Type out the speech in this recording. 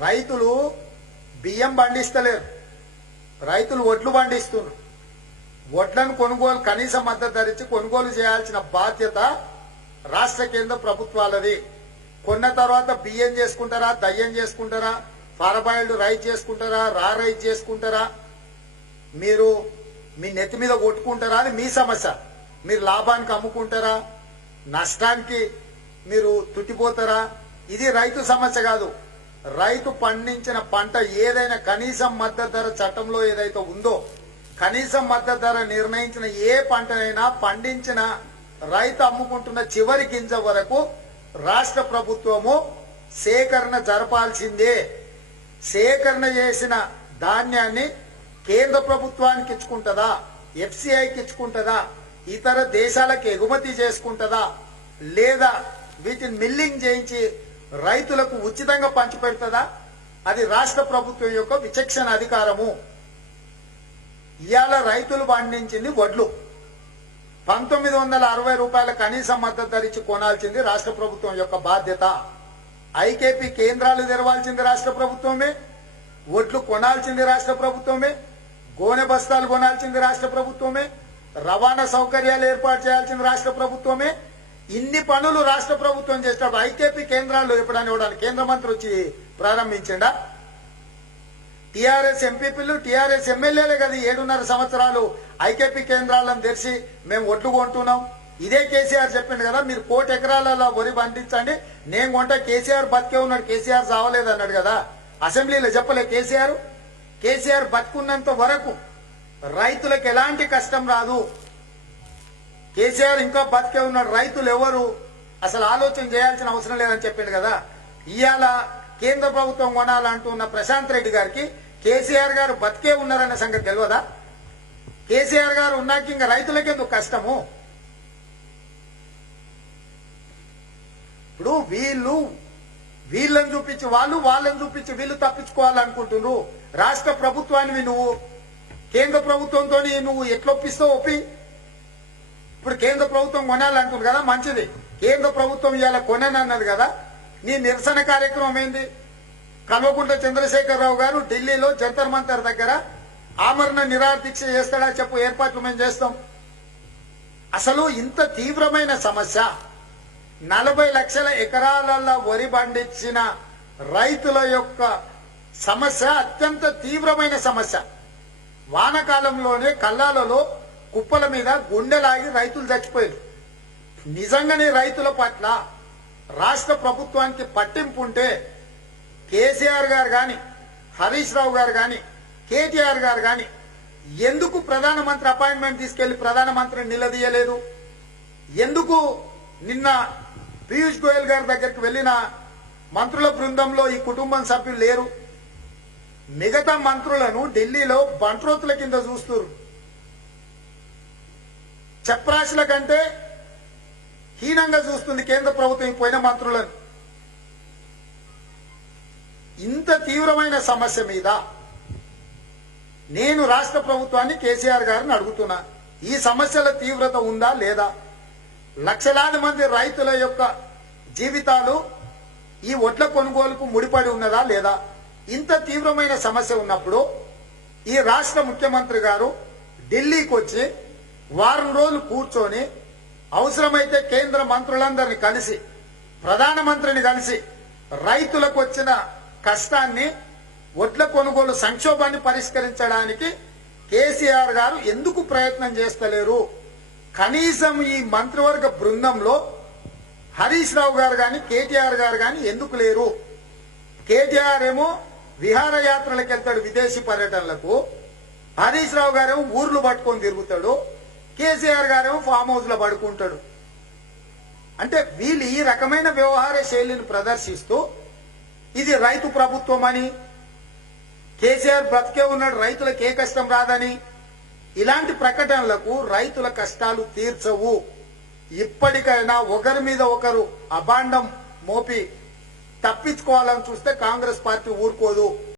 రైతులు బియ్యం పండిస్తలేరు. రైతులు ఒడ్లు పండిస్తున్నారు. వడ్లను కొనుగోలు కనీస మద్దతు ధరించి కొనుగోలు చేయాల్సిన బాధ్యత రాష్ట్ర కేంద్ర ప్రభుత్వాలది. కొన్న తర్వాత బియ్యం చేసుకుంటారా దయ్యం చేసుకుంటారా ఫారబాయిల్డ్ రైస్ చేసుకుంటారా రా రైస్ చేసుకుంటారా? మీరు మీ నెత్తి మీద కొట్టుకుంటారా అని మీ సమస్య. మీరు లాభానికి అమ్ముకుంటారా? నష్టానికి మీరు తుట్టిపోతారా ఇది రైతు సమస్య కాదు. రైతు పండించిన పంట ఏదైనా కనీసం మద్దతు ధర చట్టంలో ఏదైతే ఉందో కనీసం మద్దతు ధర నిర్ణయించిన ఏ పంటనైనా పండించిన రైతు అమ్ముకుంటున్న చివరి గింజ వరకు రాష్ట్ర ప్రభుత్వము సేకరణ జరపాల్సిందే. సేకరణ చేసిన ధాన్యాన్ని కేంద్ర ప్రభుత్వానికి ఇచ్చుకుంటుందా? ఎఫ్సిఐకి ఇచ్చుకుంటుందా? ఇతర దేశాలకు ఎగుమతి చేసుకుంటుందా? లేదా వీటిని మిల్లింగ్ చేయించి రైతులకు ఉచితంగా పంచిపెడుతుందా అది రాష్ట్ర ప్రభుత్వం యొక్క విచక్షణ అధికారము. ఇవాళ రైతులు పండించింది వడ్లు. పంతొమ్మిది వందల అరవై రూపాయల కనీస మద్దతు ధరించి కొనాల్సింది రాష్ట్ర ప్రభుత్వం యొక్క బాధ్యత. ఐకేపీ కేంద్రాలు తెరవాల్సింది రాష్ట్ర ప్రభుత్వమే. ఒడ్లు కొనాల్సింది రాష్ట్ర ప్రభుత్వమే. గోనె బస్తాలు కొనాల్సింది రాష్ట్ర ప్రభుత్వమే. రవాణా సౌకర్యాలు ఏర్పాటు చేయాల్సింది రాష్ట్ర ప్రభుత్వమే. ఇన్ని పనులు రాష్ట్ర ప్రభుత్వం చేసినప్పుడు ఐకేపీ కేంద్రాల్లో ఎప్పుడని ఇవ్వడానికి కేంద్ర మంత్రి వచ్చి ప్రారంభించిండా? టీఆర్ఎస్ ఎంపీపీలు టీఆర్ఎస్ ఎమ్మెల్యేలే కదా ఏడున్నర సంవత్సరాలు ఐకేపీ కేంద్రాలను తెరిచి మేము ఒడ్లు కొంటున్నాం. ఇదే కేసీఆర్ చెప్పిండు కదా మీరు కోటి ఎకరాలలో వరి పండించండి. నేను కొంట కేసీఆర్ బతికే ఉన్నాడు కేసీఆర్ చావలేదు అన్నాడు కదా. అసెంబ్లీలో చెప్పలే కేసీఆర్? కేసీఆర్ బతుకున్నంత వరకు రైతులకు ఎలాంటి కష్టం రాదు. కేసీఆర్ ఇంకా బతికే ఉన్నాడు. రైతులు ఎవరు? అసలు ఆలోచన చేయాల్సిన అవసరం లేదని చెప్పిండు కదా. ఇవాళ కేంద్ర ప్రభుత్వం కొనాలంటున్న ప్రశాంత్ రెడ్డి గారికి కేసీఆర్ గారు బతికే ఉన్నారన్న సంగతి తెలియదా? కేసీఆర్ గారు ఉన్నాక ఇంకా రైతులకెందుకు కష్టము? ఇప్పుడు వీళ్ళు వీళ్ళని చూపించి వాళ్ళు వాళ్ళని చూపించి వీళ్ళు తప్పించుకోవాలనుకుంటున్నారు. రాష్ట్ర ప్రభుత్వాన్ని నువ్వు. కేంద్ర ప్రభుత్వంతో నువ్వు ఎట్లొప్పిస్తావు ఒప్పి. ఇప్పుడు కేంద్ర ప్రభుత్వం కొనాలంటుంది కదా మంచిది. కేంద్ర ప్రభుత్వం ఇవాళ కొననన్నది కదా. నీ నిరసన కార్యక్రమం ఏంది? కల్వకుంట్ల చంద్రశేఖరరావు గారు ఢిల్లీలో జంతర్ మంతర్ దగ్గర ఆమరణ నిరాదీక్ష దీక్ష చేస్తాడా చెప్పు ఏర్పాట్లు మేము చేస్తాం. అసలు ఇంత తీవ్రమైన సమస్య. నలభై లక్షల ఎకరాలలో వరి పండించిన రైతుల యొక్క సమస్య అత్యంత తీవ్రమైన సమస్య. వానకాలంలోనే కల్లాలలో కుప్పల మీద గుండెలాగి రైతులు చచ్చిపోయారు. నిజంగానే రైతుల పట్ల రాష్ట్ర ప్రభుత్వానికి పట్టింపు ఉంటే కేసీఆర్ గారు గాని హరీష్ రావు గారు గాని కేటీఆర్ గారు గాని ఎందుకు ప్రధానమంత్రి అపాయింట్మెంట్ తీసుకెళ్ళి ప్రధానమంత్రిని నిలదీయలేదు? ఎందుకు నిన్న పీయూష్ గోయల్ గారి దగ్గరికి వెళ్ళిన మంత్రుల బృందంలో ఈ కుటుంబం సభ్యులు లేరు? మిగతా మంత్రులను ఢిల్లీలో బంట్రోతుల కింద చూస్తున్నారు చెప్పరాశుల కంటే హీనంగా చూస్తుంది కేంద్ర ప్రభుత్వం పోయిన మంత్రులను ఇంత తీవ్రమైన సమస్య మీద నేను రాష్ట్ర ప్రభుత్వాన్ని కేసీఆర్ గారిని అడుగుతున్నా ఈ సమస్యల తీవ్రత ఉందా లేదా? లక్షలాది మంది రైతుల యొక్క జీవితాలు ఈ ఒడ్ల కొనుగోలుకు ముడిపడి ఉన్నదా లేదా? ఇంత తీవ్రమైన సమస్య ఉన్నప్పుడు ఈ రాష్ట్ర ముఖ్యమంత్రి గారు ఢిల్లీకి వచ్చి వారం రోజులు కూర్చొని అవసరమైతే కేంద్ర మంత్రులందరినీ కలిసి ప్రధానమంత్రిని కలిసి రైతులకు వచ్చిన కష్టాన్ని ఒడ్ల కొనుగోలు సంక్షోభాన్ని పరిష్కరించడానికి కేసీఆర్ గారు ఎందుకు ప్రయత్నం చేస్తలేరు? కనీసం ఈ మంత్రివర్గ బృందంలో హరీష్ రావు గారు గాని కేటీఆర్ గారు గాని ఎందుకు లేరు? కేటీఆర్ ఏమో విహారయాత్రలకు వెళ్తాడు విదేశీ పర్యటనలకు. హరీష్ రావు గారేమో ఊర్లు పట్టుకొని తిరుగుతాడు. కేసీఆర్ గారేమో ఫామ్ హౌస్లో పడుకుంటాడు. అంటే వీళ్ళు ఈ రకమైన వ్యవహార శైలిని ప్రదర్శిస్తూ ఇది రైతు ప్రభుత్వం అని కేసీఆర్ బ్రతికే ఉన్నాడు రైతులకు ఏ కష్టం రాదని ఇలాంటి ప్రకటనలకు రైతుల కష్టాలు తీర్చవు. ఇప్పటికైనా ఒకరి మీద ఒకరు అభాండం మోపి తప్పించుకోవాలని చూస్తే కాంగ్రెస్ పార్టీ ఊరుకోదు.